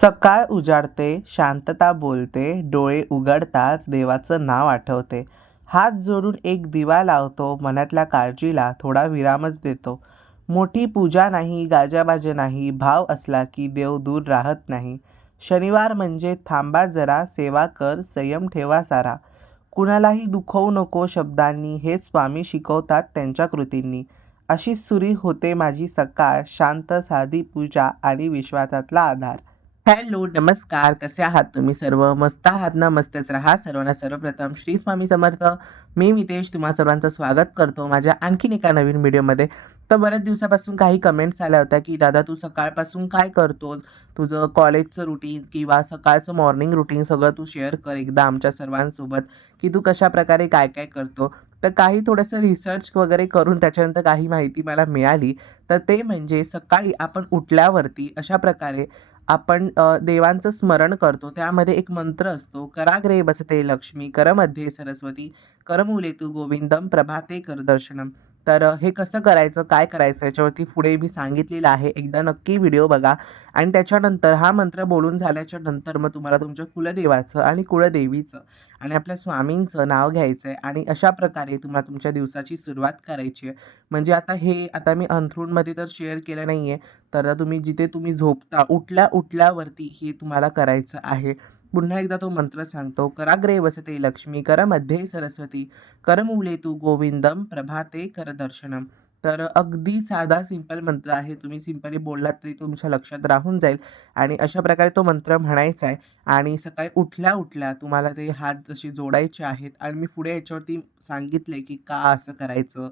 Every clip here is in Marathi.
सकाळ उजाडते, शांतता बोलते, डोळे उघडताच देवाचं नाव आठवते. हात जोडून एक दिवा लावतो, मनातल्या काळजीला थोडा विरामच देतो. मोठी पूजा नाही, गाजाबाजा नाही, भाव असला की देव दूर राहत नाही. शनिवार म्हणजे थांबा जरा, सेवा कर, संयम ठेवा सारा. कुणालाही दुखवू नको शब्दांनी, हे स्वामी शिकवतात त्यांच्या कृतींनी. अशीच सुरी होते माझी सकाळ, शांत साधी पूजा आणि विश्वासातला आधार. हॅलो, नमस्कार. कसे आहात तुम्ही सर्व? मस्त आहात ना? मस्तच राहा. सर्वांना सर्वप्रथम श्री स्वामी समर्थ. मी मितेश तुम्हा सर्वांचं स्वागत करतो माझ्या आणखीन एका नवीन व्हिडिओमध्ये. तर बऱ्याच दिवसापासून काही कमेंट्स आल्या होत्या, की दादा तू सकाळपासून काय करतोस? तुझं कॉलेजचं रुटीन किंवा सकाळचं मॉर्निंग रुटीन सगळं तू शेअर कर एकदा आमच्या सर्वांसोबत, की तू कशाप्रकारे काय-काय करतो? तर काही थोडंसं रिसर्च वगैरे करून त्याच्यानंतर काही माहिती मला मिळाली. तर ते म्हणजे सकाळी आपण उठल्यावरती अशा प्रकारे आपण देवांचं स्मरण करतो. त्यामध्ये एक मंत्र असतो, कराग्रे बसते लक्ष्मी, करमध्ये सरस्वती, करमूले तू गोविंदम, प्रभाते कर दर्शनम. तर हे कसं करायचं, काय करायचं याच्यावरती पुढे मी सांगितलेलं आहे. एकदा नक्की व्हिडिओ बघा आणि त्याच्यानंतर हा मंत्र बोलून झाल्याच्या नंतर मग तुम्हाला तुमच्या कुलदेवाचं आणि कुळदेवीचं आणि आपल्या स्वामींचं नाव घ्यायचं आहे आणि अशा प्रकारे तुम्हाला तुमच्या दिवसाची सुरुवात करायची आहे. म्हणजे आता मी अंथरूणमध्ये तर शेअर केलं नाही आहे. तर तुम्ही जिथे तुम्ही झोपता, उठल्यावरती हे तुम्हाला करायचं आहे. पुन्हा एकदा तो मंत्र सांगतो, कराग्रे वसते लक्ष्मी, करमध्ये सरस्वती, करमूले तू गोविंदम, प्रभाते कर दर्शनम. तर अगदी साधा सिंपल मंत्र आहे. तुम्ही सिंपली बोललात तरी तुमच्या लक्षात राहून जाईल आणि अशा प्रकारे तो मंत्र म्हणायचा आहे आणि सकाळी उठल्या तुम्हाला ते हात जसे जोडायचे आहेत आणि मी पुढे याच्यावरती सांगितले, की का असं करायचं?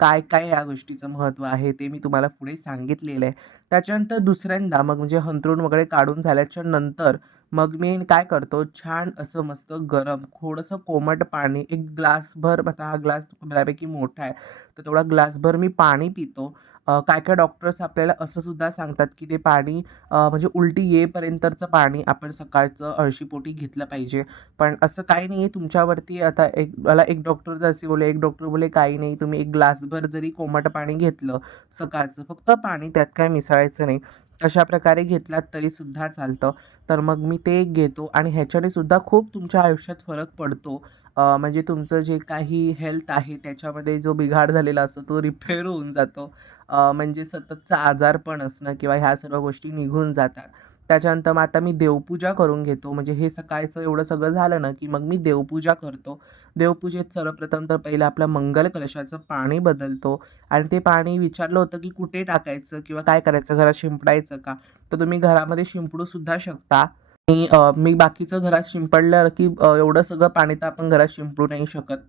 काय या गोष्टीचं महत्त्व आहे ते मी तुम्हाला पुढे सांगितलेलं आहे. त्याच्यानंतर दुसऱ्यांदा मग म्हणजे अंथरूण वगैरे काढून झाल्याच्या नंतर मग मी काय करतो, छान असं मस्त गरम थोडंसं कोमट पाणी एक ग्लासभर, आता हा ग्लास बऱ्यापैकी मोठा आहे, तर तेवढा ग्लासभर मी पाणी पितो. काय-काय डॉक्टर्स आपल्याला असं सुद्धा सांगतात, की ते पाणी म्हणजे उलटी येईपर्यंतचं पाणी आपण सकाळचं अळशीपोटी घेतलं पाहिजे. पण असं काही नाही आहे तुमच्यावरती. आता मला एक डॉक्टर असे बोलले, एक डॉक्टर बोलले, "काही नाही, तुम्ही एक ग्लासभर जरी कोमट पाणी घेतलं सकाळचं, फक्त पाणी त्यात काय मिसळायचं नाही. अशा प्रकारे घेतलात तरीसुद्धा चालतं." तर मग मी ते एक घेतो आणि ह्याच्याने सुद्धा खूप तुमच्या आयुष्यात फरक पडतो. म्हणजे तुमचं जे काही हेल्थ आहे त्याच्यामध्ये जो बिघाड झालेला असतो तो रिपेअर होऊन जातो. म्हणजे सततचा आजारपण असणं किंवा ह्या सर्व गोष्टी निघून जातात. त्याच्यानंतर मग आता मी देवपूजा करून घेतो. म्हणजे हे सकाळचं एवढं सगळं झालं ना, की मग मी देवपूजा करतो. देवपूजेत सर्वप्रथम तर पहिलं आपल्या मंगल कलशाचं पाणी बदलतो आणि ते पाणी विचारलं होतं, की कुठे टाकायचं किंवा काय करायचं, घरात शिंपडायचं का? तर तुम्ही घरामध्ये शिंपडू सुद्धा शकता. आणि मी बाकीचं घरात शिंपडलं, की एवढं सगळं पाणी तर आपण घरात शिंपडू नाही शकत.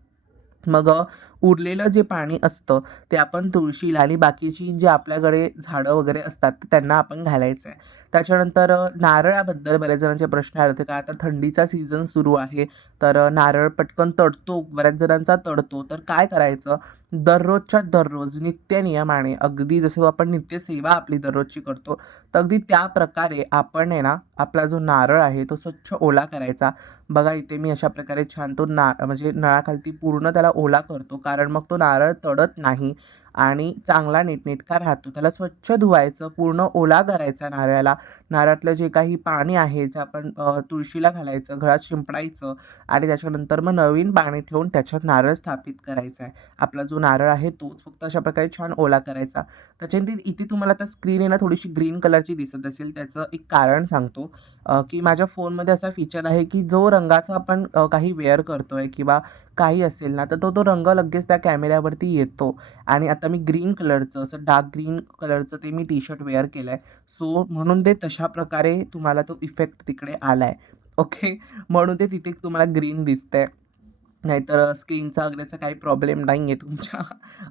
मग उरलेलं जे पाणी असतं ते आपण तुळशीला आणि बाकीची जी आपल्याकडे झाडं वगैरे असतात तर त्यांना आपण घालायचं आहे. त्याच्यानंतर नारळाबद्दल बऱ्याच जणांचे प्रश्न आले होते, का आता थंडीचा सीझन सुरू आहे, तर नारळ पटकन तडतो, बऱ्याच जणांचा तडतो. तर काय करायचं, दररोजच्या दररोज नित्यनियमाने अगदी जसं आपण नित्यसेवा आपली दररोजची करतो, तर अगदी त्या प्रकारे आपण आहे ना, आपला जो नारळ आहे तो स्वच्छ ओला करायचा. बघा इथे मी अशा प्रकारे छान तो म्हणजे नळाखालती पूर्ण त्याला ओला करतो, कारण मग तो नारळ तडत नाही आणि चांगला नीटनेटका राहतो. त्याला स्वच्छ धुवायचं, पूर्ण ओला करायचा नारळाला. नारळातलं जे काही पाणी आहे जे आपण तुळशीला घालायचं, घरात शिंपडायचं आणि त्याच्यानंतर मग नवीन पाणी ठेवून त्याच्यात नारळ स्थापित करायचा आहे. आपला जो नारळ आहे तोच फक्त अशा प्रकारे छान ओला करायचा. त्याच्यानंतर इथे तुम्हाला आता स्क्रीन आहे ना थोडीशी ग्रीन कलरची दिसत असेल, त्याचं एक कारण सांगतो. की माझ्या फोनमध्ये असा फीचर आहे, की जो रंगाचा आपण काही वेअर करतोय किंवा काही असेल ना, तर तो रंग लगेच त्या कॅमेऱ्यावरती येतो आणि आता मी ग्रीन कलरचं असं डार्क ग्रीन कलरचं ते मी टी-शर्ट वेअर केलं आहे. सो म्हणून ते तशा प्रकारे तुम्हाला तो इफेक्ट तिकडे आला आहे. ओके. म्हणून ते तिथे तुम्हाला ग्रीन दिसतंय. नाहीतर स्क्रीनचा वगैरे असा काही प्रॉब्लेम नाही आहे तुमच्या.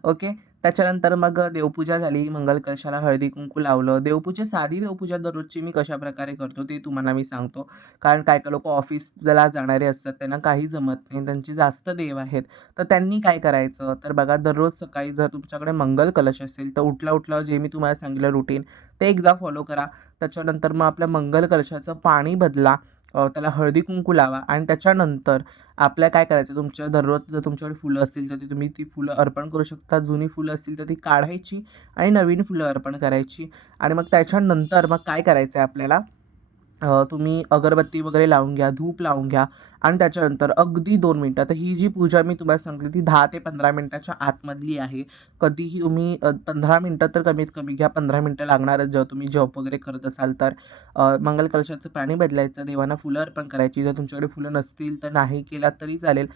ओके. त्याच्यानंतर मग देवपूजा झाली, मंगल कलशाला हळदी-कुंकू लावलं. साधी देवपूजा दररोजची मी कशाप्रकारे करतो ते तुम्हाला मी सांगतो. कारण काही-काही लोकं ऑफिसला जाणारे असतात, त्यांना काही जमत नाही, त्यांचे जास्त देव आहेत. तर त्यांनी काय करायचं, तर बघा दररोज सकाळी जर तुमच्याकडे मंगल कलश असेल, तर उठल्या-उठल्या जे मी तुम्हाला सांगितलं रुटीन ते एकदा फॉलो करा. त्याच्यानंतर मग आपल्या मंगल कलशाचं पाणी बदला, त्याला हळदी-कुंकू लावा आणि त्याच्यानंतर आपल्या काय करायचं, तुमच्या दररोज जर तुमच्याकडे फुलं असतील तर तुम्ही ती फुलं अर्पण करू शकता. जुनी फुलं असतील तर ती काढायची आणि नवीन फुलं अर्पण करायची आणि मग त्याच्यानंतर मग काय करायचं आहे आपल्याला, तुम्ही अगरबत्ती वगैरे लावून घ्या, धूप लावून घ्या आणि त्याच्यानंतर अगदी 2 मिनटं. तर ही जी पूजा मी तुम्हाला सांगितली ती 10 ते 15 मिनिटाच्या आतमधली आहे. कधीही तुम्ही 15 मिनिटं तर कमीत कमी घ्या, 15 मिनिटं लागणारच जेव्हा तुम्ही जॉब वगैरे करत असाल तर. मंगल कलशाचं पाणी बदलायचं, देवांना फुलं अर्पण करायची. जर तुमच्याकडे फुलं नसतील तर नाही केलात तरी चालेल.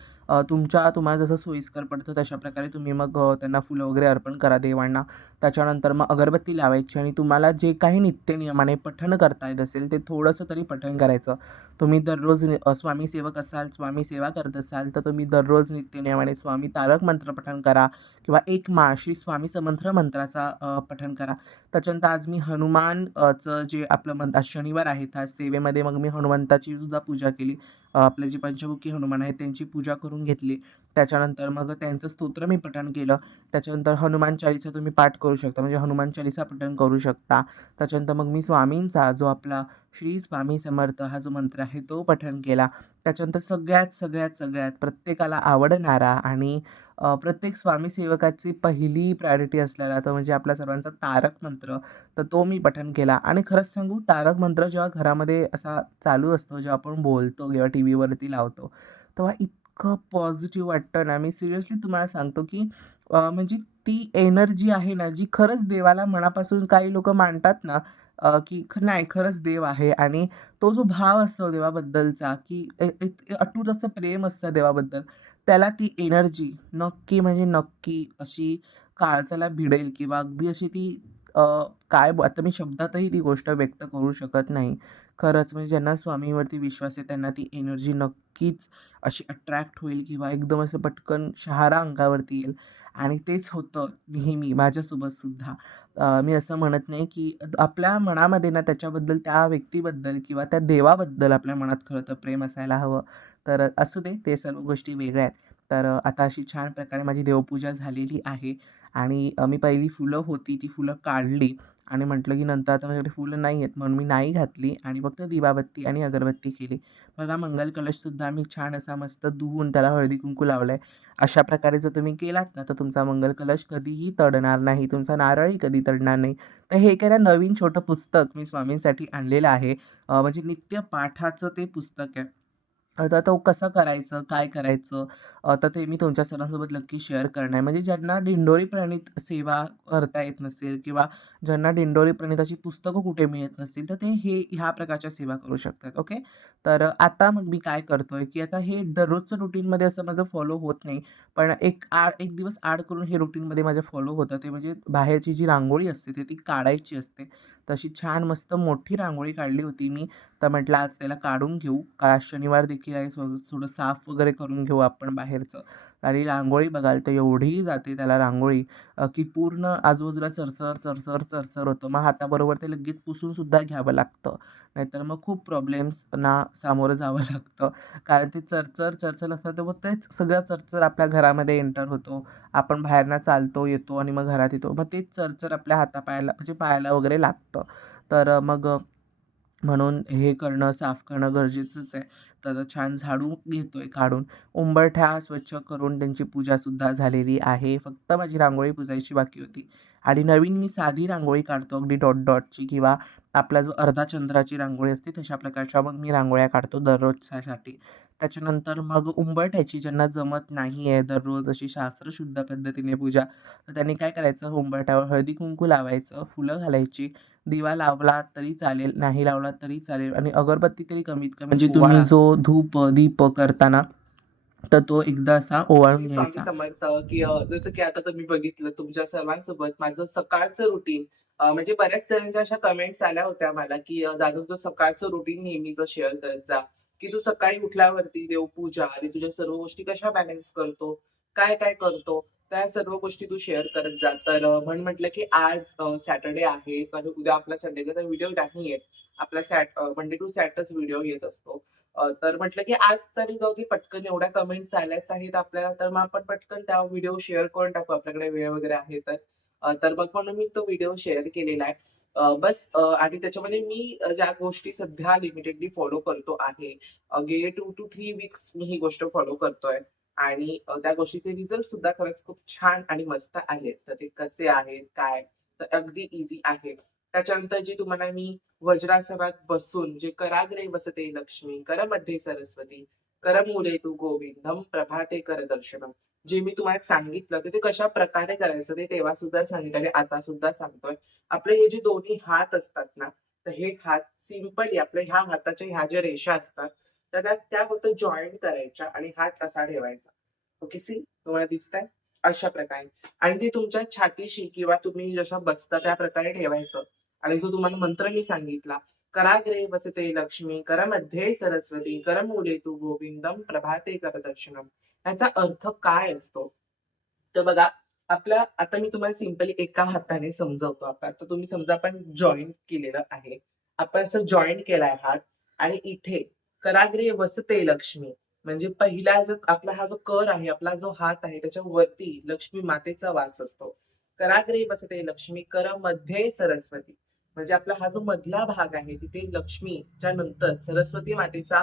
तुम्हाला जसं सोयीस्कर पडतं तशा प्रकारे तुम्ही मग त्यांना फुलं वगैरे अर्पण करा देवांना. त्याच्यानंतर मग अगरबत्ती लावायची आणि तुम्हाला जे काही नित्यनियमाने पठण करता येत असेल ते थोडंसं तरी पठण करायचं. तुम्ही दररोज स्वामी सेवक असाल, स्वामी सेवा करत असाल तर तुम्ही दररोज नित्यनियमाने स्वामी तारक मंत्र पठण करा किंवा एक माळ श्री स्वामी समंत्र मंत्राचा पठण करा. त्याच्यानंतर आज मी हनुमान चं जे आपलं आज शनिवार आहे त्या सेवेमध्ये मग मी हनुमंताची सुद्धा पूजा केली. आपले जे पंचमुखी हनुमान आहेत त्यांची पूजा करून घेतली. त्याच्यानंतर मग त्यांचं स्तोत्र मी पठण केलं. त्याच्यानंतर हनुमान चालीसा तुम्ही पाठ करू शकता, म्हणजे हनुमान चालीसा पठण करू शकता. त्याच्यानंतर मग मी स्वामींचा जो आपला श्री स्वामी समर्थ हा जो मंत्र आहे तो पठण केला. त्याच्यानंतर सगळ्यात प्रत्येकाला आवडणारा आणि प्रत्येक स्वामी सेवकाची पहिली प्रायोरिटी असलेला तो म्हणजे आपल्या सर्वांचा तारक मंत्र, तर तो मी पठण केला. आणि खरंच सांगू, तारक मंत्र जेव्हा घरामध्ये असा चालू असतो, जेव्हा आपण बोलतो किंवा टी व्हीवरती लावतो, तेव्हा इतकं पॉझिटिव्ह वाटतं ना. मी सिरियसली तुम्हाला सांगतो की म्हणजे ती एनर्जी आहे ना, जी खरंच देवाला मनापासून काही लोकं मानतात ना, की नाही खरंच देव आहे आणि तो जो भाव असतो देवाबद्दलचा, की अटूट असं प्रेम असतं देवाबद्दल, त्याला ती एनर्जी नक्की म्हणजे नक्की अशी काळजाला भिडेल किंवा अगदी अशी ती अ, आता मी शब्दातही ती गोष्ट व्यक्त करू शकत नाही. खरंच म्हणजे ज्यांना स्वामींवरती विश्वास आहे त्यांना ती एनर्जी नक्कीच अशी अट्रॅक्ट होईल किंवा एकदम असं पटकन शहारा अंगावरती येईल. आणि तेच होतं नेहमी माझ्यासोबत सुद्धा. मी असं म्हणत नाही, की आपल्या मनामध्ये ना त्याच्याबद्दल, त्या व्यक्तीबद्दल किंवा त्या देवाबद्दल आपल्या मनात खरं तर प्रेम असायला हवं. तर असू दे, ते सर्व गोष्टी वेगळ्या आहेत. तर आता अशी छान प्रकारे माझी देवपूजा झालेली आहे आणि मी पहिली फुलं होती ती फुलं काढली आणि म्हटलं, की नंतर आता माझ्याकडे फुलं नाही आहेत म्हणून मी नाही घातली आणि फक्त दिवाबत्ती आणि अगरबत्ती केली. बघा, मंगल कलशसुद्धा मी छान असा मस्त धुवून त्याला हळदी-कुंकू लावलंय. अशा प्रकारे जर तुम्ही केलात ना, तर तुमचा मंगल कलश कधीही तडणार नाही, तुमचा नारळही कधी तडणार नाही. तर हे काय ना, नवीन छोटं पुस्तक मी स्वामींसाठी आणलेलं आहे. म्हणजे नित्य पाठाचं ते पुस्तक आहे. आता तो कसं करायचं, काय करायचं? तर ते मी तुमच्या सर्वांसोबत नक्की शेअर करणार आहे. म्हणजे ज्यांना दिंडोरी प्रणीत सेवा करता येत नसेल किंवा ज्यांना दिंडोरी प्रणीताची पुस्तकं कुठे मिळत नसतील, तर ते ह्या प्रकारच्या सेवा करू शकतात. ओके. तर आता मग मी काय करतोय, की आता हे दररोजचं रुटीनमध्ये असं माझं फॉलो होत नाही. पण एक दिवस आड करून हे रुटीनमध्ये माझं फॉलो होतं. ते म्हणजे बाहेरची जी रांगोळी असते ती काढायची असते. तशी छान मस्त मोठी रांगोळी काढली होती मी. तर म्हटलं आज त्याला काढून घेऊ. का शनिवार देखील आहे, थोडं साफ वगैरे करून घेऊ आपण बाहेरचं. आणि रांगोळी बघाल तर एवढी जाते त्याला रांगोळी, की पूर्ण आजूबाजूला चरचर होतं. मग हाताबरोबर ते लगेच पुसून सुद्धा घ्यावं लागतं. नाहीतर मग खूप प्रॉब्लेम्सना सामोरं जावं लागतं. कारण ते चरचर असतं तर मग तेच सगळं चरचर आपल्या घरामध्ये एंटर होतो. आपण बाहेरनं चालतो, येतो आणि मग घरात येतो. मग तेच चरचर आपल्या हातापायाला म्हणजे पायाला वगैरे लागतं. तर मग म्हणून हे करणं, साफ करणं गरजेचंच आहे. तर आता छान झाडू घेतोय काढून. उंबरठा स्वच्छ करून त्यांची पूजासुद्धा झालेली आहे. फक्त माझी रांगोळी पुसायची बाकी होती. आणि नवीन मी साधी रांगोळी काढतो अगदी डॉटची किंवा आपला जो अर्धाचंद्राची रांगोळी असते तशा प्रकारच्या मग मी रांगोळ्या काढतो दररोजच्यासाठी. त्याच्यानंतर मग उंबरठ्याची ज्यांना जमत नाही आहे दररोज अशी शास्त्रशुद्ध पद्धतीने पूजा, तर त्यांनी काय करायचं, उंबरठ्यावर हळदी-कुंकू लावायचं, फुलं घालायची, दिवा लावला तरी चालेल, नाही लावला तरी चालेल आणि अगरबत्ती तरी कमीत कमी म्हणजे तुम्ही जो धूप, दीप करता तर तो एकदा असा ओवाळून स्वामी घ्यायचा. समर्थ, की जसं की आता तुम्ही बघितलं तुमच्या सर्वांसोबत माझं सकाळचं रुटीन, म्हणजे बऱ्याच जणांच्या अशा कमेंट्स आल्या होत्या मला, की दादा तुझं सकाळचं रुटीन नेहमीचं शेअर करत जा, की तू सकाळी उठल्यावरती देवपूजा आणि तुझ्या सर्व गोष्टी कशा बॅलन्स करतो, काय-काय करतो, त्या सर्व गोष्टी तू शेअर करत जा. तर म्हणून म्हटलं, की आज सॅटर्डे आहे, कारण उद्या आपला संडेचा तर व्हिडिओ नाहीये. आपला मंडे टू सॅटर्डेच व्हिडिओ येत असतो. तर म्हटलं की आज जरी जाऊ दे, पटकन एवढ्या कमेंट्स आल्याच आहेत आपल्याला, तर मग आपण पटकन त्या व्हिडिओ शेअर करून टाकू, आपल्याकडे वेळ वगैरे आहे तर. तर मग म्हणून मी तो व्हिडिओ शेअर केलेला आहे. आणि त्याच्यामध्ये मी ज्या गोष्टी सध्या लिमिटेडली फॉलो करतो आहे, गेले 2 to 3 वीक्स मी ही गोष्ट फॉलो करतोय आणि त्या गोष्टीचे रिझल्ट सुद्धा खरंच खूप छान आणि मस्त आहेत. तर ते कसे आहेत, काय? तर अगदी ईझी आहे. त्याच्यानंतर जी तुम्हाला मी वज्रासनात बसून जे कराग्रे वसते लक्ष्मी, करमध्ये सरस्वती, करमूले तू गोविंदम, प्रभाते कर दर्शनम. जे मी तुम्हाला सांगितलं ते कशा प्रकारे करायचं ते तेव्हा सुद्धा सांगितलं आणि आता सुद्धा सांगतोय. आपले हे जे दोन्ही हात असतात ना, तर हे हात सिंपली आपल्या ह्या हाताच्या ह्या ज्या रेषा असतात, तर त्या फक्त जॉइंट करायच्या आणि हात असा ठेवायचा. ओके सी तुम्हाला दिसतंय? अशा प्रकारे आणि ते तुमच्या छातीशी किंवा तुम्ही जसं बसता त्या प्रकारे ठेवायचं आणि जो तुम्हाला मंत्र मी सांगितला, कराग्रे वसते लक्ष्मी, करमध्ये सरस्वती, करमूले तू गोविंदम, प्रभाते कर दर्शनम. ह्याचा अर्थ काय असतो? तर बघा, आपल्या आता मी तुम्हाला सिंपली एका हाताने समजावतो आता. तर तुम्ही समजा आपण जॉइंट केलेलं आहे. आपण असं जॉइंट केलाय हात आणि इथे कराग्रे वसते लक्ष्मी म्हणजे पहिला जो आपला हा जो कर आहे, आपला जो हात आहे त्याच्या वरती लक्ष्मी मातेचा वास असतो. कराग्रे वसते लक्ष्मी, करमध्ये सरस्वती. म्हणजे आपला हा जो मधला भाग आहे तिथे लक्ष्मीच्या नंतर सरस्वती मातेचा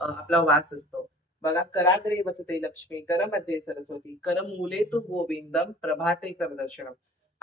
आपला वास असतो. बघा, कराग्रे वसते लक्ष्मी, करमध्ये सरस्वती, करमूले तू गोविंदम, प्रभाते कर दर्शनम.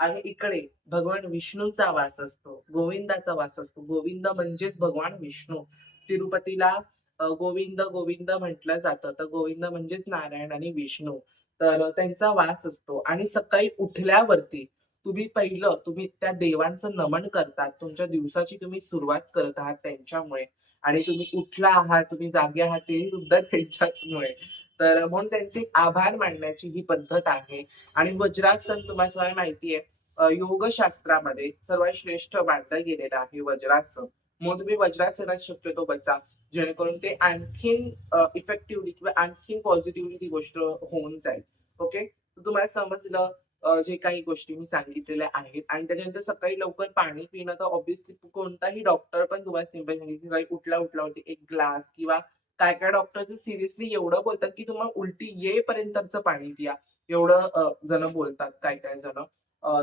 आणि इकडे भगवान विष्णूचा वास असतो, गोविंदाचा वास असतो. गोविंद म्हणजेच भगवान विष्णू. तिरुपतीला गोविंद गोविंद म्हटलं जातं. तर गोविंद म्हणजेच नारायण आणि विष्णू. तर त्यांचा वास असतो आणि सकाळी उठल्यावरती तुम्ही त्या देवांचं नमन करतात. तुमच्या दिवसाची तुम्ही सुरुवात करत आहात त्यांच्यामुळे आणि तुम्ही उठला आहात, तुम्ही जागे आहात ते सुद्धा त्यांच्याचमुळे. तर म्हणून त्यांचे आभार मानण्याची ही पद्धत आहे आणि वज्रासन तुम्हाला सगळ्यांना माहिती आहे योगशास्त्रामध्ये सर्वात श्रेष्ठ मानलं गेलेलं आहे वज्रासन. म्हणून तुम्ही वज्रासनात शक्यतो बसा. जेणेकरून ते आणखीन इफेक्टिव्हली किंवा आणखीन पॉझिटिव्हली ती गोष्ट होऊन जाईल. ओके. तर तुम्हाला समजलं जे काही गोष्टी मी सांगितलेल्या आहेत आणि त्याच्यानंतर सकाळी लवकर पाणी पिणं तर ऑब्व्हियसली कोणताही डॉक्टर पण तुम्हाला सिंपल सांगितलं सकाळी उठल्यावरती 1 ग्लास किंवा काय-काय डॉक्टर तर सिरियसली एवढं बोलतात, की तुम्हाला उलटी येईपर्यंतचं पाणी पिया. एवढं जण बोलतात काय-काय जण.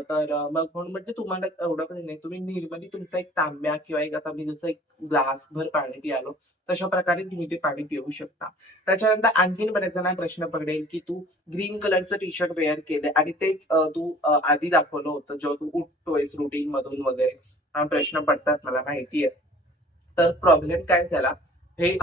तर मग म्हणून म्हटलं तुम्हाला एवढं पण नाही. तुम्ही नॉर्मली तुमचा एक तांब्या किंवा एक आता मी जसं एक ग्लासभर पाणी पियालो, तशा प्रकारे तुम्ही ते पाणी पिऊ शकता. त्याच्यानंतर आणखीन बऱ्याच जणांना प्रश्न पडेल, की तू ग्रीन कलरचं टी-शर्ट वेअर केलंय आणि तेच तू आधी दाखवलं होतं जेव्हा तू उठतोयस रुटीनमधून वगैरे. हा प्रश्न पडतात मला माहिती आहे. तर प्रॉब्लेम काय झाला,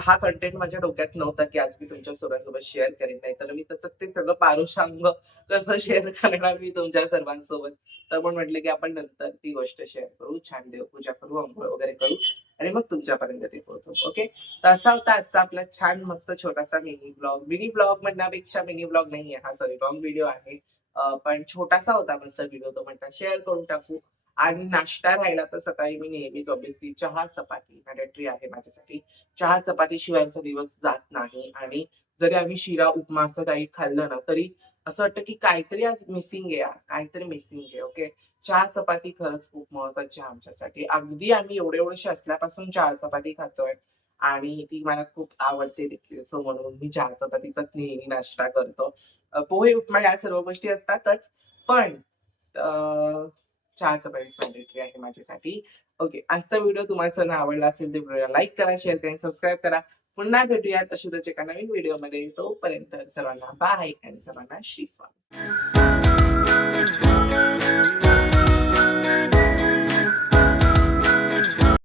हा कंटेंट माझ्या डोक्यात नव्हता, की आज मी तुमच्या सगळ्यांसोबत शेअर करेन. नाहीतर मी तसं ते सगळं पारुशांग कसं शेअर करणार मी तुमच्या सर्वांसोबत. तर पण म्हटलं, की आपण नंतर ती गोष्ट शेअर करू. छान देवपूजा करू, अंघोळ वगैरे करू आणि मग तुमच्यापर्यंत ते पोहोचवू. ओके. तर असा होता आजचा आपला छान मस्त छोटासा मिनी ब्लॉग. मिनी ब्लॉग म्हणण्यापेक्षा मिनी ब्लॉग नाहीये हा, सॉरी लॉंग व्हिडिओ आहे. पण छोटासा होता मस्त व्हिडिओ तो म्हटलं शेअर करून टाकू. आणि नाश्ता राहिला तर सकाळी मी नेहमीच ऑब्व्हियसली चहा, चपाती मॅन्डेटरी आहे माझ्यासाठी. चहा, चपाती शिवाय आमचा दिवस जात नाही आणि जरी आम्ही शिरा, उपमा असं काही खाल्लं ना, तरी असं वाटतं की काहीतरी आज मिसिंग आहे यार, काहीतरी मिसिंग आहे. ओके. चहा, चपाती खरंच खूप महत्वाची आहे आमच्यासाठी. अगदी आम्ही एवढे-एवढेसे असल्यापासून चहा, चपाती खातोय आणि ती मला खूप आवडते देखील. सो म्हणून मी चहा, चपातीचाच नेहमी नाश्ता करतो. पोहे, उपमा या सर्व गोष्टी असतातच. पण अ, चहा चपातीच मॅन्डेटरी आहे माझ्यासाठी. ओके. आजचा व्हिडिओ तुम्हाला सर्वांना आवडला असेल तर व्हिडिओला लाईक करा, शेअर करा आणि सबस्क्राईब करा. पुन्हा भेटूयात अशाच एका नवीन व्हिडिओमध्ये. तोपर्यंत सर्वांना बाय आणि सर्वांना श्री स्वामी.